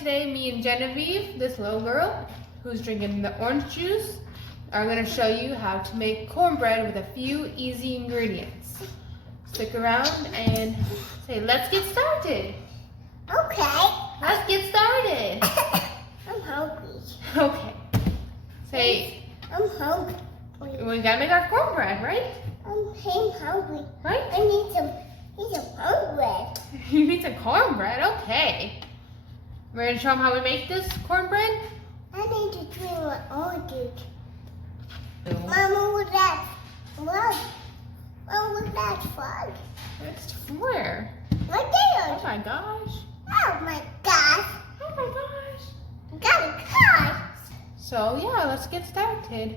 today me and Genevieve, this little girl who's drinking the orange juice, are going to show you how to make cornbread with a few easy ingredients. Stick around and say, let's get started. Okay. Let's get started. I'm hungry. Okay. Say, I'm hungry. we gotta make our cornbread, right? I'm hungry. Right? I need some cornbread. You need some cornbread, okay. We're gonna show them how we make this cornbread. I need to drink my orange juice. Mama, what's that? What? Mama, what's that fun? It's where? Right there. Oh my gosh. Oh my gosh. Oh my gosh. I got a car. So yeah, let's get started.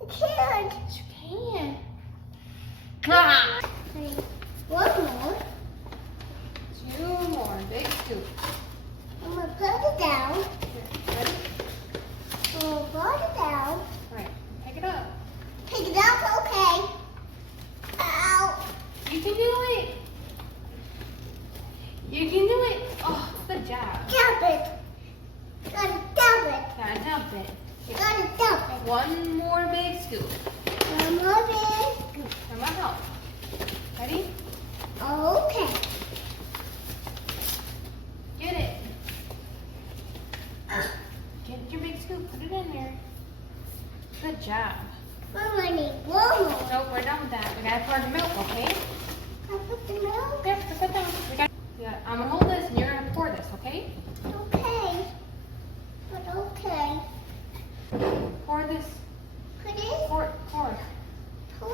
I can't. Yes, you can. Ah. One more. 2 more, big scoop. I'm gonna put it down. Here, ready? I'm gonna put it down. Right, pick it up. Pick it up, okay. Ow. You can do it. You can do it. Oh, good job. Dump it. Gotta dump it. Gotta dump it. Here, Gotta dump it. 1 more big scoop. One more big. Come on out. Ready? Okay. Get it. Get your big scoop. Put it in there. Good job. Mama, I need one more. Nope, we're done with that. We gotta pour the milk, okay? I put the milk. Okay, put that down. I'm gonna hold this and you're gonna pour this, okay? Okay. But okay. Pour this. Put it. Pour. Pour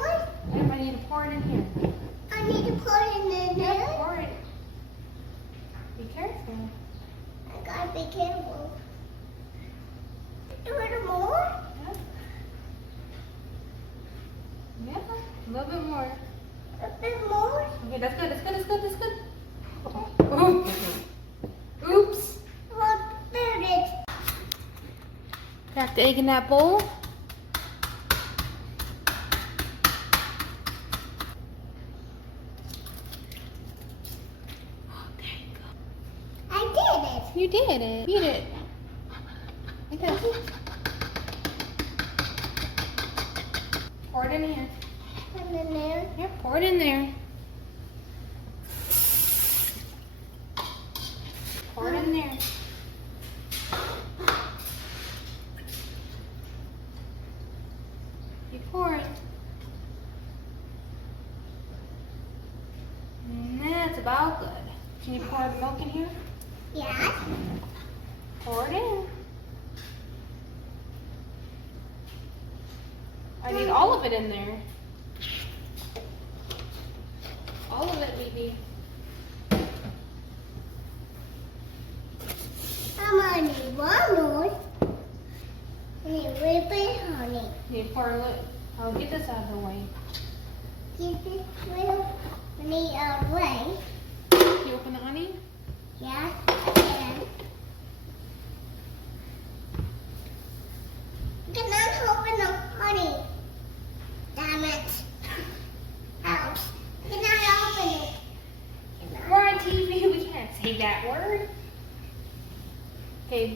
it. Yep, I need to pour it in here. I need to put it in Yep, there. pour it. Be careful. I gotta be careful. A little more. Yep. Yeah, a little bit more. A bit more. Okay, that's good. Oops. Oops. What did it? Crack the egg in that bowl. Oh, there you go. I did it. You did it. Beat it. Like this. Pour it in here. Put it in there. Yep, pour it in there. Pour it in there. You pour it. And that's about good. Can you pour the milk in here? Yes. Pour it in. I need all of it in there. All of it, baby. I'm gonna need one more. I need a little bit of honey. You pour a little. I'll get this out of the way. Get this little honey out of the way. Can you open the honey? Yes, I can. I cannot open the honey. Damn it. Ouch. I cannot open it. We're on TV. We can't say that word. Okay.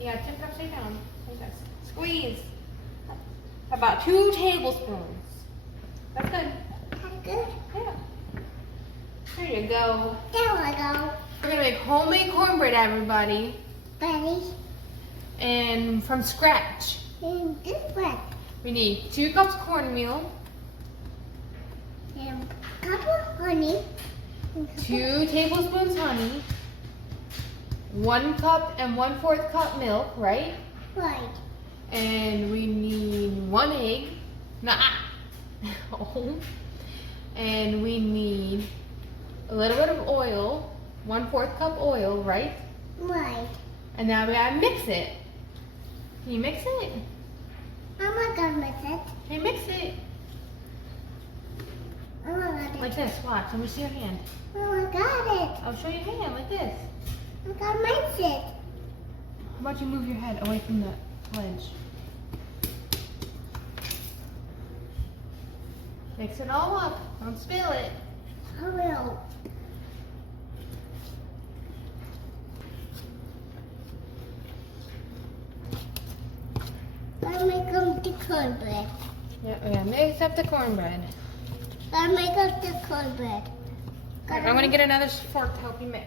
You gotta tip it upside down. Like this. Squeeze. About 2 tablespoons. That's good. That's good. Yeah. There you go. There we go. We're gonna make homemade cornbread, everybody, Ready? and from scratch. And this one. We need 2 cups cornmeal, And a cup of honey. 2 tablespoons honey, 1 cup and 1/4 cup milk, right? Right. And we need 1 egg. Nah. Oh. And we need a little bit of oil, 1/4 cup oil, right? Right. And now we gotta mix it. Can you mix it? I'm not gonna mix it. Okay, mix it. Oh, I got it. Like this, watch, let me see your hand. Oh, I got it. I'll show you your hand, like this. I gotta mix it. How about you move your head away from the ledge? Mix it all up, don't spill it. I will. I make up the cornbread. Yeah, we're gonna mix up the cornbread. I make up the cornbread. I'm gonna get another fork to help you mix.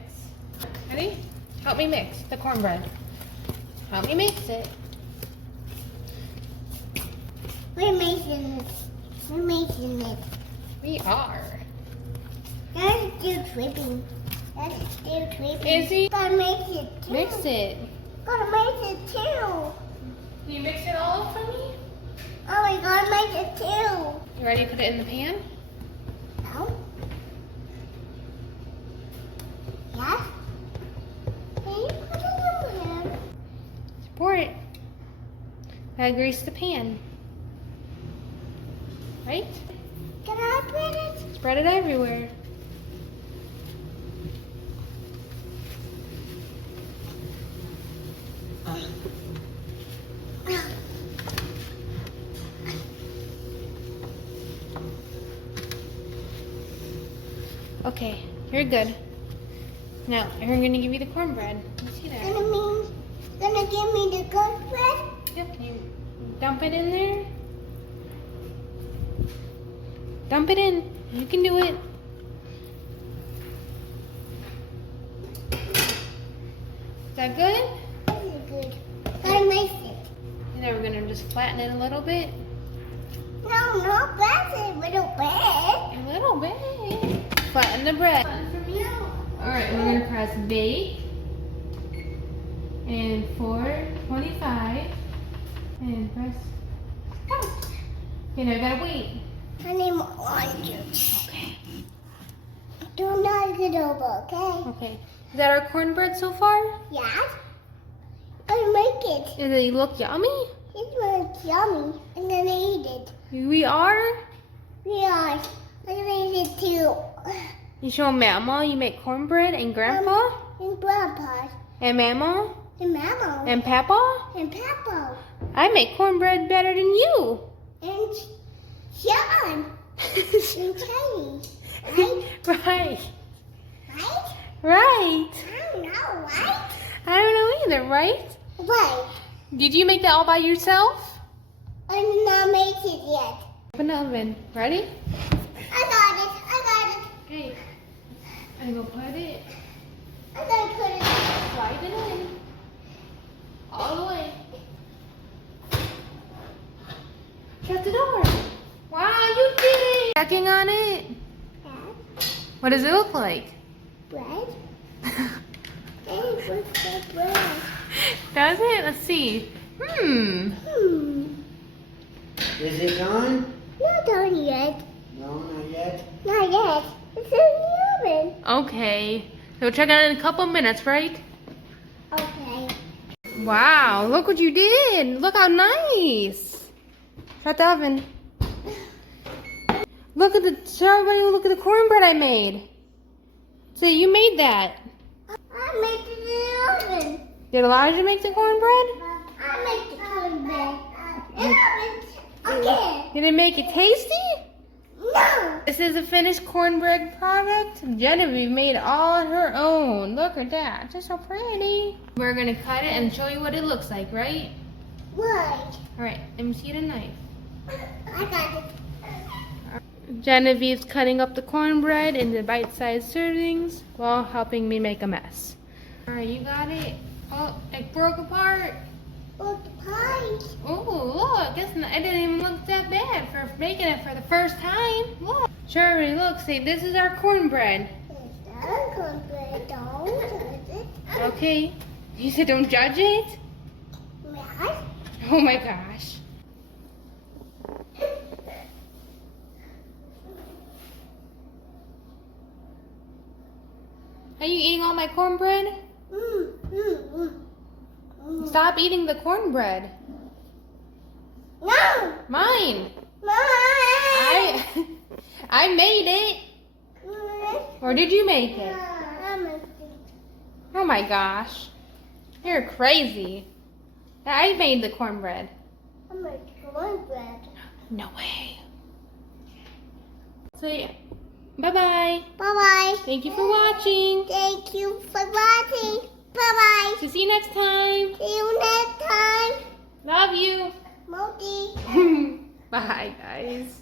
Ready? Help me mix the cornbread. Help me mix it. We're making it. We're making it. We are. That's still dripping. That's still dripping. Is he? Gotta make it too. Mix it. Gotta make it too. Can you mix it all up for me? Oh my god, make it too. You ready to put it in the pan? No. Yes? Can you put it in my hand? Pour it. Gotta grease the pan. Right? Can I put it? Spread it everywhere. Okay, you're good. Now, I'm gonna give you the cornbread. You see that? Gonna give me the cornbread? Yep, can you dump it in there? Dump it in. You can do it. Is that good? This is good. Gotta make it. And then we're gonna just flatten it a little bit. No, not that's a little bit. A little bit. Flatten the bread. Alright, we're gonna press bake. And 425. And press stop. Okay, now we gotta wait. I need more orange juice. Okay. Do not get over, okay? Okay. Is that our cornbread so far? Yes. I make it. Does it look yummy? It smells yummy. I'm gonna eat it. We are? We are. I'm gonna eat it too. You show Mama you make cornbread and Grandpa? And Grandpa. And Mama? And Mama. And Papa? And Papa. I make cornbread better than you. And John. And Chinese. Right? Right. Right? Right. I don't know, right? I don't know either, right? Right. Did you make that all by yourself? I did not make it yet. Open the oven. Ready? I got it. I got it. Okay. I'm gonna put it, I'm gonna put it. slide it in. All the way. Shut the door. Wow, you did it! Checking on it. Yeah. What does it look like? Bread. Hey, what's the bread? Does it? Let's see. Is it done? Not done yet. No, not yet. Not yet. It's in the oven. Okay. So we'll check it out in a couple minutes, right? Okay. Wow, look what you did. Look how nice. Shut the oven. Look at the, show everybody, look at the cornbread I made. So you made that. I made it in the oven. Did Elijah make the cornbread? I made the cornbread. In the oven. Again. Did it make it tasty? No. This is a finished cornbread product. Genevieve made all on her own. Look at that. Just so pretty. We're going to cut it and show you what it looks like, right? Right. All right, let me see the knife. I got it. Genevieve's cutting up the cornbread into bite-sized servings while helping me make a mess. All right, you got it. Oh, it broke apart. Look, the pie. Oh, look, it didn't even look that bad for making it for the first time. Look. Sherry, look, see, this is our cornbread. It's not cornbread. Don't judge it. Okay. You said don't judge it? Right? Oh my gosh. Are you eating all my cornbread? Stop eating the cornbread. No. Mine. Mine. I made it. Or did you make it? Oh my gosh. You're crazy. I made the cornbread. I made cornbread. No way. So yeah. Bye-bye. Bye-bye. Thank you for watching. Thank you for watching. Bye-bye. See you next time. See you next time. Love you. Bye. Bye, guys.